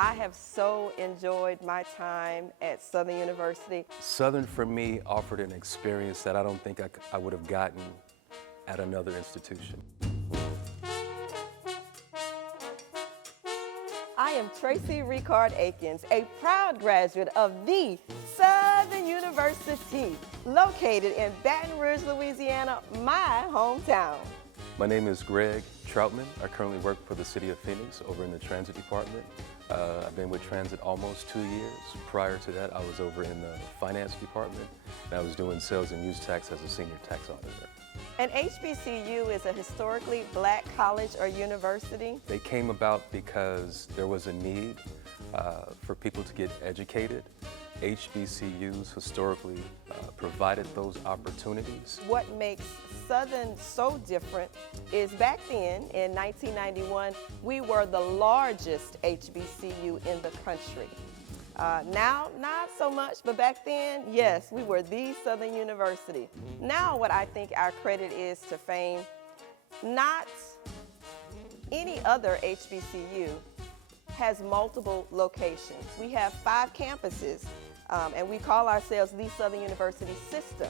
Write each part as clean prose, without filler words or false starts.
I have so enjoyed my time at Southern University. Southern, for me, offered an experience that I don't think I would have gotten at another institution. I am Tracy Ricard-Akins, a proud graduate of the Southern University, located in Baton Rouge, Louisiana, my hometown. My name is Greg Troutman. I currently work for the City of Phoenix over in the Transit Department. I've been with Transit almost 2 years. Prior to that, I was over in the Finance Department, and I was doing sales and use tax as a senior tax auditor. An HBCU is a historically black college or university. They came about because there was a need for people to get educated. HBCUs historically provided those opportunities. What makes Southern so different is back then, in 1991, we were the largest HBCU in the country. Now, not so much, but back then, yes, we were the Southern University. Now, what I think our credit is to fame, not any other HBCU has multiple locations. We have 5 campuses, and we call ourselves the Southern University System.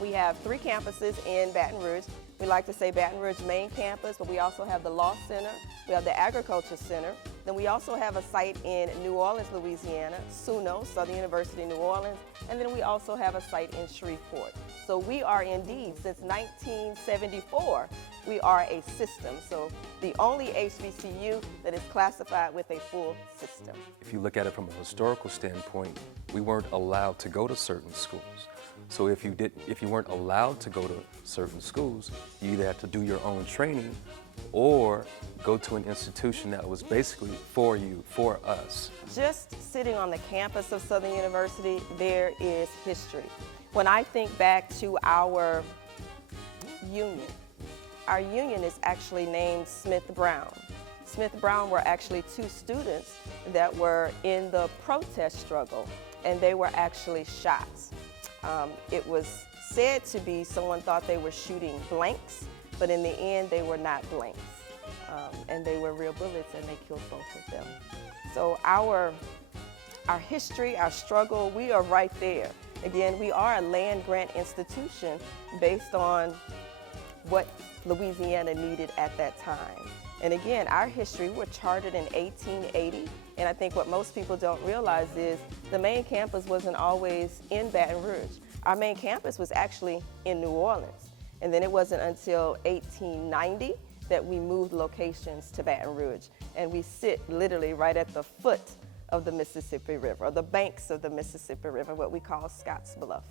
We have 3 campuses in Baton Rouge. We like to say Baton Rouge main campus, but we also have the Law Center, we have the Agriculture Center, then we also have a site in New Orleans, Louisiana, SUNO, Southern University, New Orleans, and then we also have a site in Shreveport. So we are indeed, since 1974, we are a system. So the only HBCU that is classified with a full system. If you look at it from a historical standpoint, we weren't allowed to go to certain schools. So if you weren't allowed to go to certain schools, you either had to do your own training or go to an institution that was basically for you, for us. Just sitting on the campus of Southern University, there is history. When I think back to our union is actually named Smith-Brown. Smith-Brown were actually 2 students that were in the protest struggle, and they were actually shot. It was said to be someone thought they were shooting blanks, but in the end they were not blanks. And they were real bullets, and they killed both of them. So our history, our struggle, we are right there. Again, we are a land grant institution based on what Louisiana needed at that time. And again, our history, we were chartered in 1880, and I think what most people don't realize is the main campus wasn't always in Baton Rouge. Our main campus was actually in New Orleans, and then it wasn't until 1890 that we moved locations to Baton Rouge, and we sit literally right at the foot of the Mississippi River, or the banks of the Mississippi River, what we call Scotts Bluff.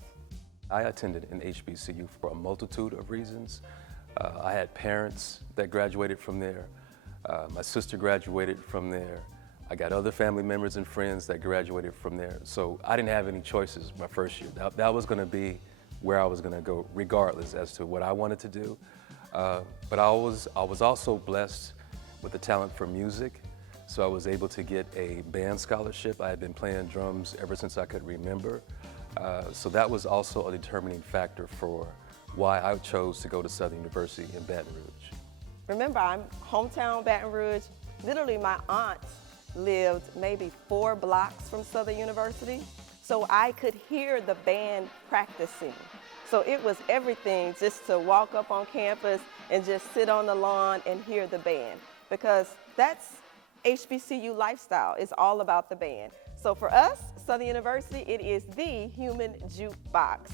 I attended an HBCU for a multitude of reasons. I had parents that graduated from there. My sister graduated from there. I got other family members and friends that graduated from there. So I didn't have any choices my first year. That was gonna be where I was gonna go regardless as to what I wanted to do. But I was also blessed with the talent for music. So I was able to get a band scholarship. I had been playing drums ever since I could remember. So that was also a determining factor for why I chose to go to Southern University in Baton Rouge. Remember, I'm hometown Baton Rouge. Literally, my aunt lived maybe 4 blocks from Southern University, so I could hear the band practicing. So it was everything just to walk up on campus and just sit on the lawn and hear the band, because that's HBCU lifestyle. It's all about the band. So for us, Southern University, it is the Human Jukebox.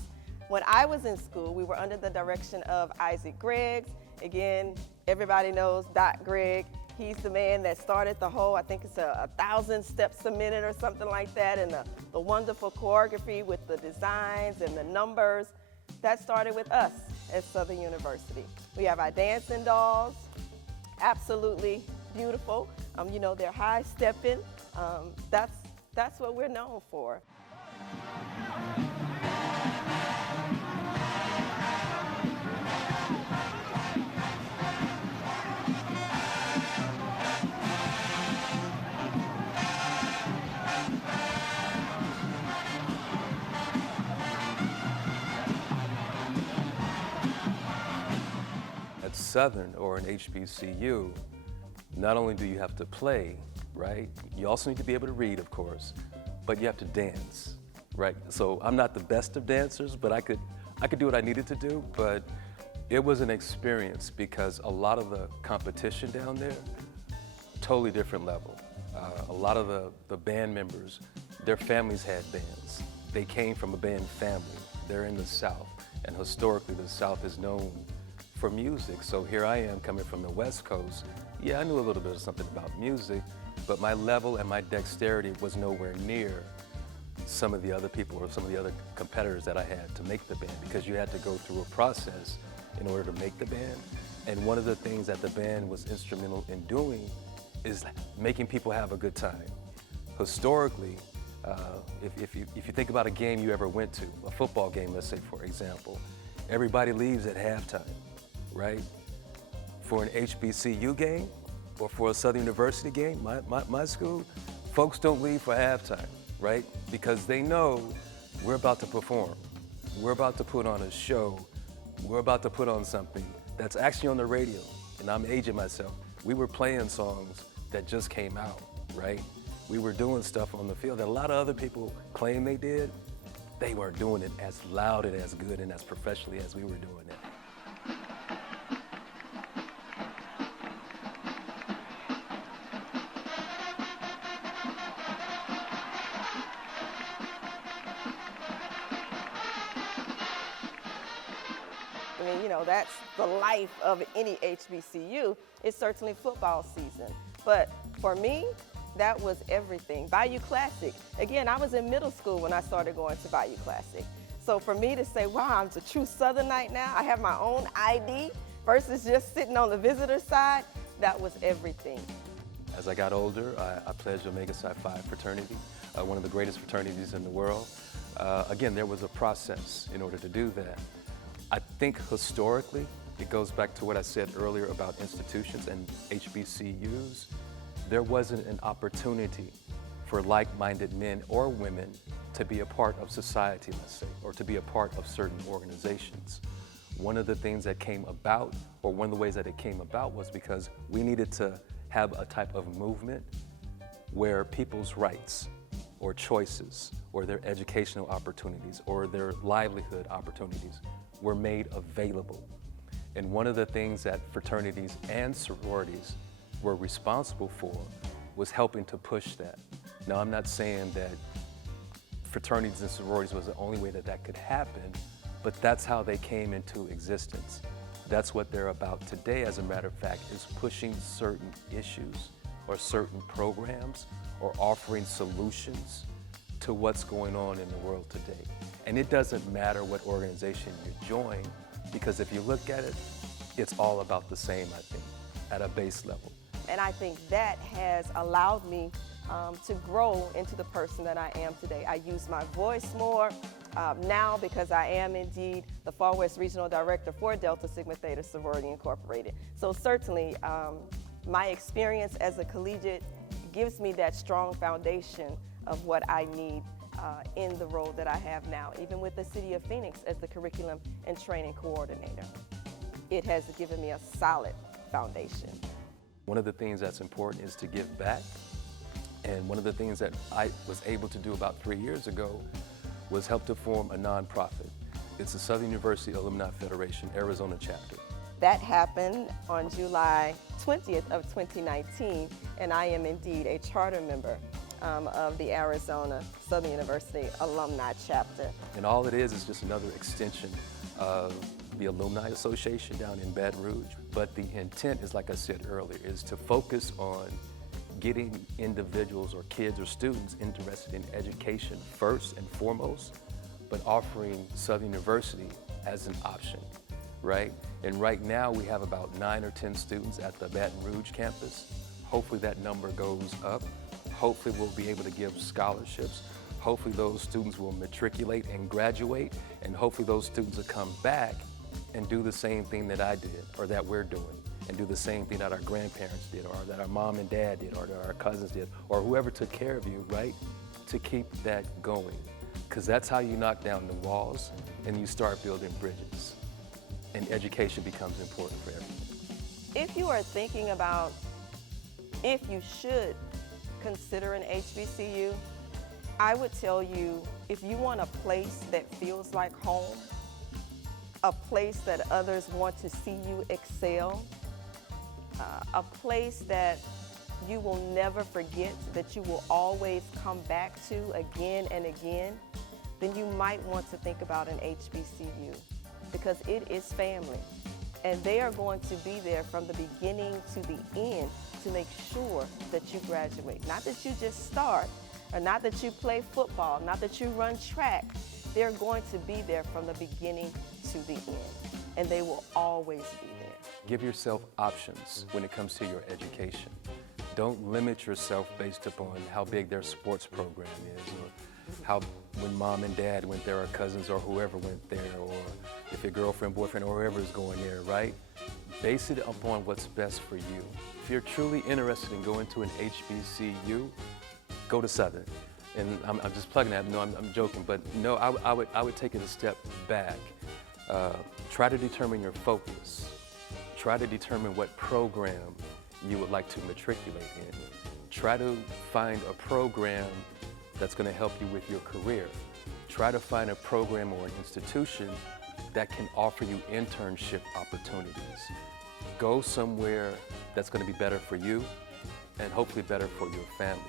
When I was in school, we were under the direction of Isaac Greggs. Again, everybody knows Doc Gregg. He's the man that started the whole, I think it's 1,000 steps a minute or something like that, and the wonderful choreography with the designs and the numbers. That started with us at Southern University. We have our dancing dolls, absolutely beautiful. You know, they're high stepping. That's what we're known for. At Southern or an HBCU, not only do you have to play, right? You also need to be able to read, of course, but you have to dance, right? So I'm not the best of dancers, but I could do what I needed to do, but it was an experience because a lot of the competition down there, totally different level. A lot of the band members, their families had bands. They came from a band family. They're in the South, and historically the South is known for music. So here I am coming from the West Coast. Yeah, I knew a little bit of something about music, but my level and my dexterity was nowhere near some of the other people or some of the other competitors that I had to make the band, because you had to go through a process in order to make the band. And one of the things that the band was instrumental in doing is making people have a good time. Historically, if you think about a game you ever went to, a football game, let's say for example, everybody leaves at halftime, right? For an HBCU game or for a Southern University game, my school, folks don't leave for halftime, right? Because they know we're about to perform. We're about to put on a show. We're about to put on something that's actually on the radio. And I'm aging myself. We were playing songs that just came out, right? We were doing stuff on the field that a lot of other people claim they did. They weren't doing it as loud and as good and as professionally as we were doing it. I mean, you know, that's the life of any HBCU. It's certainly football season. But for me, that was everything. Bayou Classic. Again, I was in middle school when I started going to Bayou Classic. So for me to say, wow, I'm a true Southernite now, I have my own ID versus just sitting on the visitor side, that was everything. As I got older, I pledged Omega Psi Phi Fraternity, one of the greatest fraternities in the world. Again, there was a process in order to do that. I think historically, it goes back to what I said earlier about institutions and HBCUs. There wasn't an opportunity for like-minded men or women to be a part of society, let's say, or to be a part of certain organizations. One of the things that came about, or one of the ways that it came about, was because we needed to have a type of movement where people's rights or choices or their educational opportunities or their livelihood opportunities were made available. And one of the things that fraternities and sororities were responsible for was helping to push that. Now, I'm not saying that fraternities and sororities was the only way that that could happen, but that's how they came into existence. That's what they're about today, as a matter of fact, is pushing certain issues or certain programs or offering solutions to what's going on in the world today. And it doesn't matter what organization you join, because if you look at it, it's all about the same, I think, at a base level. And I think that has allowed me to grow into the person that I am today. I use my voice more now because I am indeed the Far West Regional Director for Delta Sigma Theta Sorority Incorporated. So certainly my experience as a collegiate gives me that strong foundation of what I need in the role that I have now, even with the City of Phoenix as the Curriculum and Training Coordinator. It has given me a solid foundation. One of the things that's important is to give back. And one of the things that I was able to do about 3 years ago was help to form a nonprofit. It's the Southern University Alumni Federation, Arizona chapter. That happened on July 20th of 2019, and I am indeed a charter member of the Arizona Southern University Alumni chapter. And all it is just another extension of the Alumni Association down in Baton Rouge. But the intent is, like I said earlier, is to focus on getting individuals or kids or students interested in education first and foremost, but offering Southern University as an option, right? And right now we have about 9 or 10 students at the Baton Rouge campus. Hopefully that number goes up. Hopefully we'll be able to give scholarships. Hopefully those students will matriculate and graduate, and hopefully those students will come back and do the same thing that I did or that we're doing, and do the same thing that our grandparents did, or that our mom and dad did, or that our cousins did, or whoever took care of you, right? To keep that going. Because that's how you knock down the walls and you start building bridges. And education becomes important for everyone. If you are thinking about if you should consider an HBCU, I would tell you, if you want a place that feels like home, a place that others want to see you excel, a place that you will never forget, that you will always come back to again and again, then you might want to think about an HBCU, because it is family. And they are going to be there from the beginning to the end to make sure that you graduate. Not that you just start, or not that you play football, not that you run track. They're going to be there from the beginning to the end, and they will always be there. Give yourself options when it comes to your education. Don't limit yourself based upon how big their sports program is, or how when mom and dad went there, or cousins, or whoever went there, or if your girlfriend, boyfriend, or whoever is going there, right? Base it upon what's best for you. If you're truly interested in going to an HBCU, go to Southern. And I'm just plugging that. No, I'm joking, but no, I would take it a step back. Try to determine your focus. Try to determine what program you would like to matriculate in. Try to find a program that's going to help you with your career. Try to find a program or an institution that can offer you internship opportunities. Go somewhere that's going to be better for you and hopefully better for your family.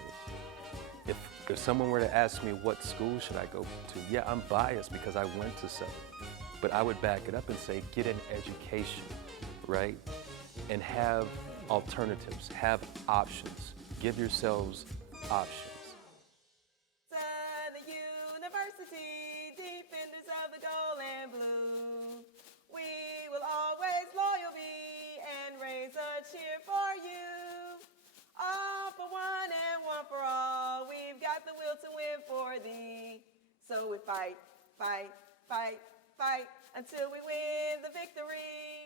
If someone were to ask me what school should I go to, yeah, I'm biased because I went to Southern, but I would back it up and say get an education, right? And have alternatives, have options. Give yourselves options. Southern University, defenders of the gold and blue. We will always loyal be and raise a cheer for you. All for one and one for all. We've got the will to win for thee. So we fight, fight, fight, fight until we win the victory.